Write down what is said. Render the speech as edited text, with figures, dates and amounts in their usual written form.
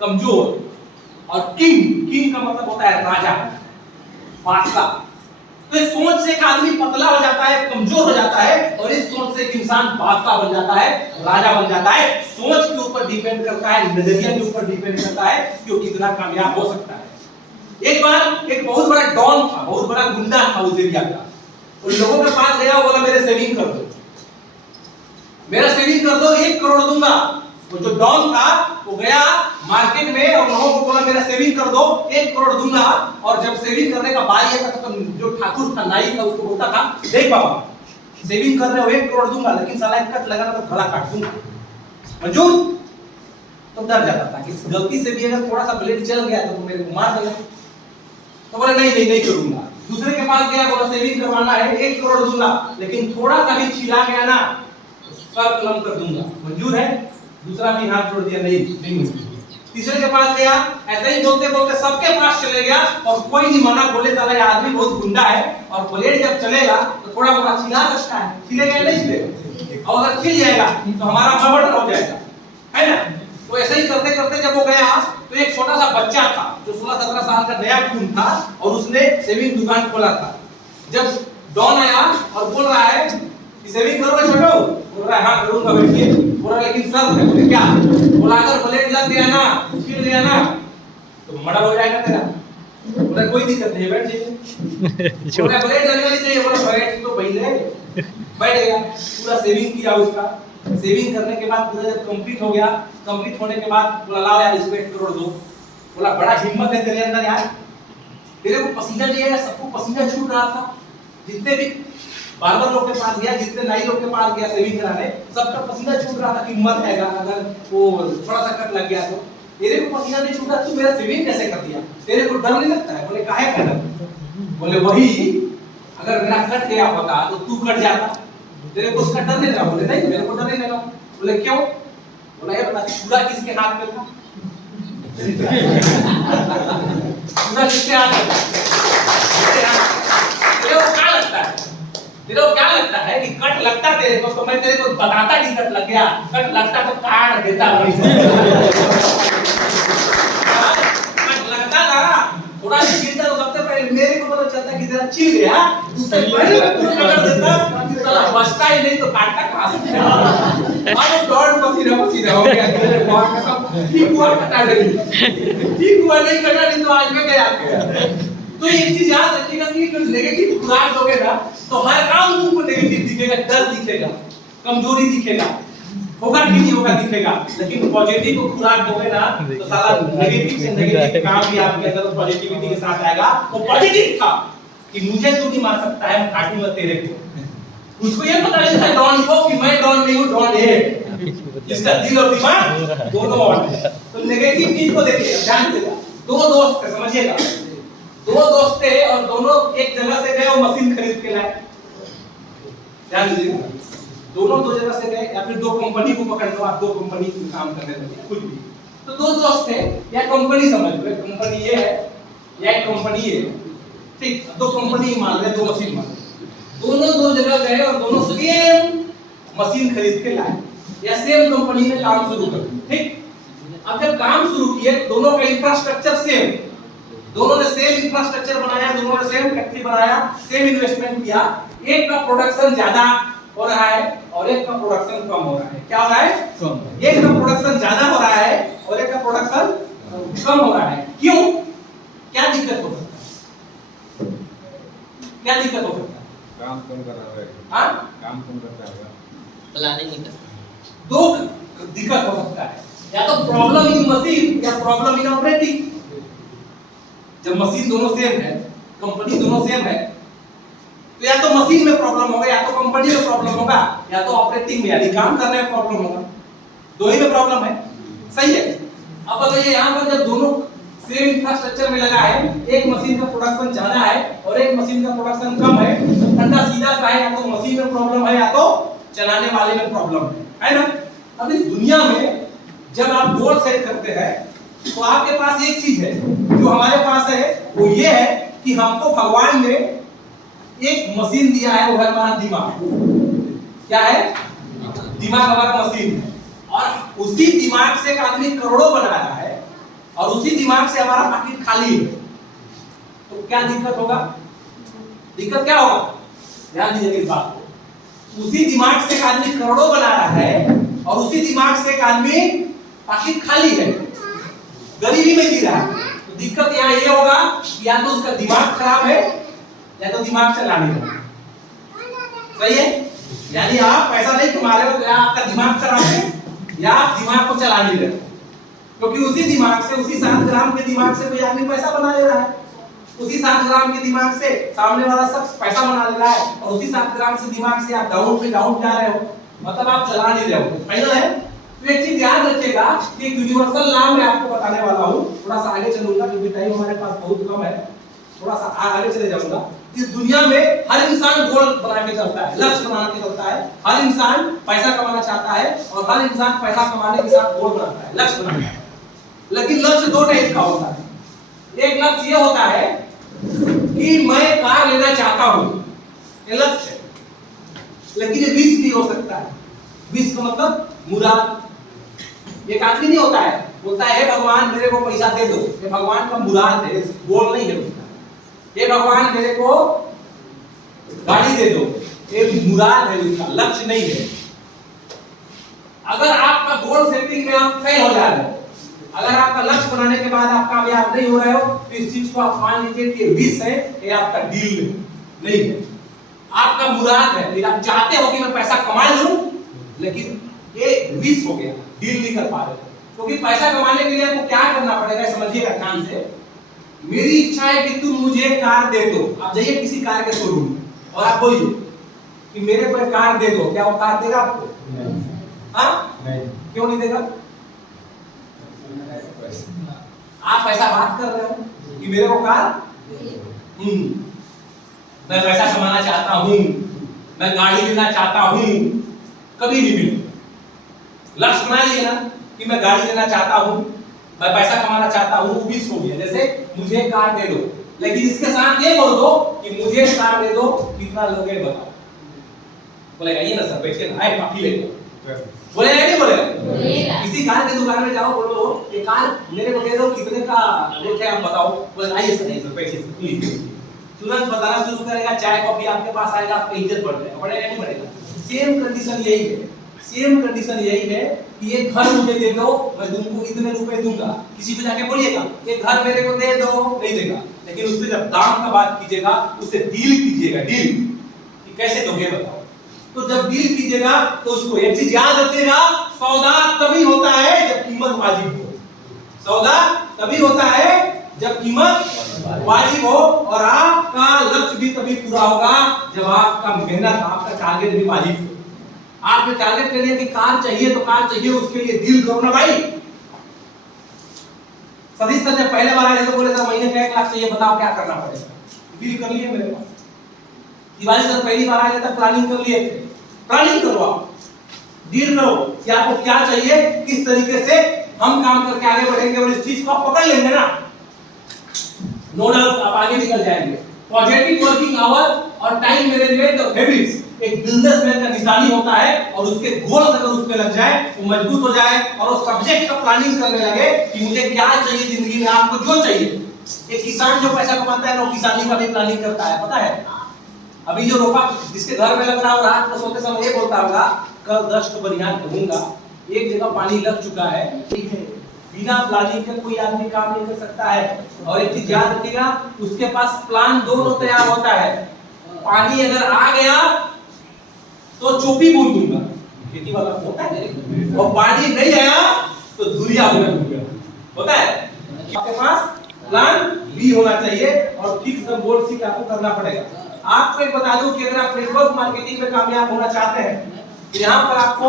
कमजोर, और किंग का मतलब होता है राजा, बादशाह। तो इस सोच से एक आदमी पतला हो जाता है, कमजोर हो जाता है, और इस सोच से एक इंसान बादशाह बन जाता है, राजा बन जाता है। सोच के ऊपर डिपेंड करता है, नजरिया के ऊपर डिपेंड करता है कि वो कितना कामयाब हो सकता है। एक बार एक बहुत बड़ा डॉन था, बहुत बड़ा गुंडा था उस एरिया का। उन लोगों के पास गया, बोला मेरे सेविंग कर दो, मेरा सेविंग कर दो, 1 करोड़ दूंगा। वो जो डॉन था वो गया मार्केट में और लोगों को बोला मेरा सेविंग कर दो, 1 करोड़ दूंगा। और जब सेविंग करने का बारी आया तो जो ठाकुर था, नाई था, उसको बोलता था देख बाबा सेविंग कर रहे हो, 1 करोड़ दूंगा, लेकिन साला एक कट लगाना तो गला काट दूंगा, मंजूर? तो डर जाता था कि गलती से भी अगर थोड़ा सा ब्लेड चल गया तो मेरे को मार देगा। तो बोले नहीं करूंगा। दूसरे के पास गया, बोला सेविंग करवाना है, 1 करोड़ दूंगा, लेकिन थोड़ा सा भी छिला गया ना सर कलम कर दूंगा, मंजूर है? दूसरा भी हाथ जोड़ दिया, नहीं मंजूर। तीसरे के पास गया, ऐसे ही बोलते बोलते सबके पास चले गया और कोई नहीं मना, बोले साला ये आदमी बहुत गुंडा है और ब्लेड जब चलेगा तो थोड़ा मोड़ा छिला सकता है, छिलेगा नहीं छिलेगा, और अगर छिल जाएगा तो हमारा मर्डर हो जाएगा, है ना? तो ऐसे ही करते करते जब वो गया तो एक छोटा सा बच्चा था जो 16-17 साल का नया खून था और उसने सेविंग दुकान खोला था। जब डॉन आया और बोल रहा है कि सेविंग करोगे छोटू? बोल रहा है हाँ करूंगा, बैठिए। बोला लेकिन सर है, बोले क्या? बोला अगर ब्लेड लग गया ना, छिल गया ना तो मर्डर हो जाएगा तेरा। बोला कोई दिक्कत नहीं, बैठ जाइए। बोला ब्लेड लगना नहीं चाहिए, बोला बैठ तो पहले बैठ गया। पूरा सेविंग किया उसका, सेविंग करने के बाद पूरा जब कंप्लीट हो गया, कंप्लीट होने के बाद बोला लाओ यार इसको 1 करोड़ दो। बोला बड़ा हिम्मत है तेरे अंदर यार, तेरे को पसीना नहीं आया? सबको पसीना छूट रहा था, जितने भी बार्बर लोग के पास गया, जितने नाई लोग के पास गया सेविंग कराने, सबका पसीना छूट रहा था कि मर जाएगा अगर वो थोड़ा सा कट लग गया तो। तेरे को पसीना नहीं छूटा, तू मेरा सेविंग कैसे कर दिया? तेरे को डर नहीं लगता है? बोले काहे का डर? बोले वही अगर मेरा कट गया होता तो तू कट जाता, तेरे को उसका डर नहीं लगा? बोले नहीं मेरे को डर नहीं लगा। बोले क्यों? बोला ये बता चूड़ा किसके हाथ में था? चूड़ा किसके हाथ में था? तेरे को क्या लगता है? तेरे को क्या लगता है कि कट लगता तेरे को तो मैं तेरे को बताता कि कट लग गया, कट लगता तो काट देता। कट लगता ना थोड़ा सा गिरता तो सबसे पहले मेरे को पता चलता कि तेरा छिल गया, उससे पहले तू पकड़ देता, साला बचता ही नहीं तो काटता कहां से? अब डॉट पसीना हो गया, तेरे बाल का सब ठीक हुआ, कटा नहीं, ठीक हुआ नहीं, कटा नहीं तो आज में गया। तो एक चीज याद रखिएगा कि जो नेगेटिव खुराक दोगे ना तो हर काम तुमको नेगेटिव दिखेगा, डर दिखेगा, कमजोरी दिखेगा, होगा कि नहीं होगा दिखेगा। लेकिन पॉजिटिव को खुराक दोगे ना तो साला नेगेटिव से नेगेटिव काम भी आपके अंदर पॉजिटिविटी के साथ आएगा। वो पॉजिटिव था कि मुझे तू नहीं मार सकता है, मैं काटूंगा तेरे को। उसको ये पता नहीं था डॉन को कि मैं डॉन नहीं हूं, डॉन है। इसका दिल और दिमाग दोनों ऑन है। तो नेगेटिव चीज को देखिए, ध्यान देगा। दो दोस्त है, समझिएगा, दो दोस्त थे और दोनों एक जगह से गए और मशीन खरीद के लाए। ध्यान दीजिएगा, दोनों दो जगह से गए या फिर दो कंपनी को पकड़ लो, आप दो कंपनी में काम करने लगे, कुछ भी। तो दो दोस्त थे या कंपनी समझ लो, एक कंपनी ये है या एक कंपनी ये है, ठीक? दो कंपनी मान ले, दो मशीन मान ले। दोनों दो जगह गए और दोनों सेम मशीन खरीद के लाए या सेम कंपनी में काम शुरू कर दिया, ठीक? अब जब काम शुरू किए दोनों का इंफ्रास्ट्रक्चर सेम, दोनों ने सेम इंफ्रास्ट्रक्चर बनाया, दोनों ने सेम फैक्ट्री बनाया, सेम इन्वेस्टमेंट किया। एक का प्रोडक्शन ज्यादा हो रहा है और एक का प्रोडक्शन कम हो रहा है। क्या हो रहा है? कम। एक का प्रोडक्शन ज्यादा हो रहा है और एक का प्रोडक्शन कम हो रहा है। क्यों? क्या दिक्कत हो सकता है? क्या दिक्कत हो सकता है? काम कम कर रहा है। हाँ, काम कम करता है, प्लानिंग नहीं करता। दो दिक्कत हो सकता है, या तो प्रॉब्लम इन मशीन या प्रॉब्लम इन ऑपरेटिंग। जब मशीन दोनों सेम है, कंपनी दोनों सेम है, तो या तो मशीन में प्रॉब्लम होगा, या तो कंपनी में प्रॉब्लम होगा, या तो ऑपरेटिंग में यानी काम करने में प्रॉब्लम होगा। दो ही में प्रॉब्लम है, सही है? अब बताइए यहाँ पर जब दोनों सेम इंफ्रास्ट्रक्चर में लगा है, एक मशीन का प्रोडक्शन ज्यादा है और एक मशीन का प्रोडक्शन कम है, तो फंडा सीधा सा है, या तो मशीन में प्रॉब्लम है या तो चलाने वाले में प्रॉब्लम है ना? अब इस दुनिया में जब आप गोल सेट करते हैं तो आपके पास एक चीज है जो हमारे पास है, वो ये है कि हमको भगवान ने एक मशीन दिया है, वो है हमारा दिमाग। क्या है? दिमाग हमारा मशीन है, और उसी दिमाग से एक आदमी करोड़ों बना रहा है और उसी दिमाग से हमारा पाकिट खाली है, तो क्या दिक्कत होगा? दिक्कत क्या होगा? ध्यान दीजिए इस बात को। उसी दिमाग से एक आदमी करोड़ों बना रहा है और उसी दिमाग से एक आदमी पाकिट खाली है, गरीबी में जी रहा है। तो दिक्कत यहाँ ये होगा कि या तो उसका दिमाग खराब है या तो दिमाग चला नहीं रहा। सही है? यानी आप पैसा नहीं कमा रहे हो तो या आपका दिमाग खराब है या आप दिमाग को चला नहीं रहे, क्योंकि उसी दिमाग से, उसी 7 ग्राम के दिमाग से कोई आदमी पैसा बना ले रहा है, उसी 7 ग्राम के दिमाग से सामने वाला शख्स पैसा बना ले रहा है, और उसी 7 ग्राम से दिमाग से आप डाउन पे डाउन जा रहे हो, मतलब आप चला नहीं रहे हो। फाइनल है? तो एक चीज याद रखिएगा कि एक यूनिवर्सल लॉ मैं आपको बताने वाला हूं, थोड़ा सा आगे चलूंगा क्योंकि टाइम हमारे पास बहुत कम है, थोड़ा सा आगे चले जाऊंगा। इस दुनिया में हर इंसान गोल बना के चलता है, लक्ष्य बना के चलता है। हर इंसान पैसा कमाना चाहता है और हर इंसान पैसा कमाने के साथ गोल बनाता है, लक्ष्य बनाता है। लेकिन लक्ष्य 2 टाइप का होता है। एक लक्ष्य ये होता है कि मैं कार लेना चाहता हूं, ये लक्ष्य है, लेकिन ये विश भी हो सकता है। विश का मतलब मुराद। एक आदमी नहीं होता है, बोलता है हे भगवान मेरे को पैसा दे दो, ये भगवान का मुराद है, गोल नहीं है उसका। हे भगवान मेरे को गाड़ी दे दो, ये मुराद है उसका, लक्ष्य नहीं है। अगर आपका गोल सेटिंग में आप फेल हो जा रहे हो, अगर आपका लक्ष्य बनाने के बाद आप कामयाब नहीं हो रहे हो, तो इस चीज को आप मान लीजिए कि विश है, ये आपका डील नहीं है, आपका मुराद है। फिर आप चाहते हो कि मैं पैसा कमा लूं, लेकिन ये विश हो गया, डील नहीं कर पा रहे। क्योंकि पैसा कमाने के लिए आपको क्या करना पड़ेगा, समझिएगा ध्यान से। मेरी इच्छा है कि तुम मुझे कार दे दो। आप जाइए किसी कार के शोरूम में और आप बोलिए कि मेरे को कार दे दो, क्या वो कार देगा आपको? हाँ? क्यों नहीं देगा? आप ऐसा बात कर रहे हो कि मेरे को कार, मैं पैसा कमाना चाहता हूं, मैं गाड़ी लेना चाहता हूं, कभी नहीं मिले। लक्ष्य बना लिया ना कि मैं गाड़ी लेना चाहता हूं, मैं पैसा कमाना चाहता हूं, वो विश हो गया। जैसे मुझे कार दे दो, लेकिन इसके साथ ये बोल दो कि मुझे कार दे दो, कितना लोगे बताओ? बोलेगा ये ना सर, बैठिए ना, आए काफी ले लो। बोलेगा नहीं बोलेगा? किसी कार की दुकान में जाओ, बोलो ये कार मेरे को दे दो, कितने का रेट है आप बताओ? बोले आइए सर, आइए सर, बैठिए सर, प्लीज। तुरंत बताना शुरू करेगा, चाय कॉफी आपके पास आएगा, आपकी इज्जत बढ़ जाएगा, बढ़ेगा नहीं बढ़ेगा? सेम कंडीशन यही है, सेम कंडीशन यही है कि ये घर मुझे दे दो, मैं तुमको इतने रुपए दूंगा। किसी को जाके बोलिएगा ये घर मेरे को दे दो, नहीं देगा। लेकिन उससे जब दाम का बात कीजिएगा, उससे डील कीजिएगा, डील कि कैसे दोगे बताओ। तो जब डील कीजिएगा तो उसको एक चीज याद रखिएगा, सौदा तभी होता है जब कीमत वाजिब हो। सौदा तभी होता है जब कीमत वाजिब हो, और आपका लक्ष्य भी तभी पूरा होगा जब आपका मेहनत, आपका टारगेट भी वाजिब हो। आपने टारगेट कर लिया कि कार चाहिए तो कार चाहिए, उसके लिए डील करो ना भाई। सतीश सर जब पहले बार आए तो बोले सर महीने का 1 लाख चाहिए, बताओ क्या करना पड़ेगा? डील कर लिए मेरे पास। दिवाली सर पहली बार आए तब प्लानिंग कर लिए थे, प्लानिंग करो, आप डील करो कि आपको क्या चाहिए, किस तरीके से हम काम करके आगे बढ़ेंगे, और इस चीज को आप पकड़ लेंगे ना, नो डाउट आप आगे निकल जाएंगे। पॉजिटिव वर्किंग आवर और टाइम मैनेजमेंट ऑफ हैबिट्स एक बिजनेसमैन का निशानी होता है, और उसके गोल्स अगर उस पे लग जाए वो मजबूत हो जाए और वो सब्जेक्ट का प्लानिंग करने लगे कि मुझे क्या चाहिए जिंदगी में, आपको जो चाहिए। एक किसान जो पैसा कमाता है वो किसानी का भी प्लानिंग करता है, पता है? अभी जो रोपा जिसके घर में लग रहा हो, रात को सोते समय ये बोलता होगा कल 10 तो बनियान कहूंगा, एक जगह पानी लग चुका है, ठीक है। बिना प्लानिंग के कोई आदमी काम नहीं कर सकता है। और एक चीज याद रखिएगा, उसके पास प्लान दोनों तैयार होता है। पानी अगर आ गया तो चोपी बूंद दूंगा, खेती वाला होता है, और पानी नहीं आया तो धुरिया होता है। आपके पास प्लान बी होना चाहिए और फिक्स द गोल सी आपको करना पड़ेगा। आपको एक बता दूं कि अगर आप नेटवर्क मार्केटिंग में कामयाब होना चाहते हैं तो यहाँ पर आपको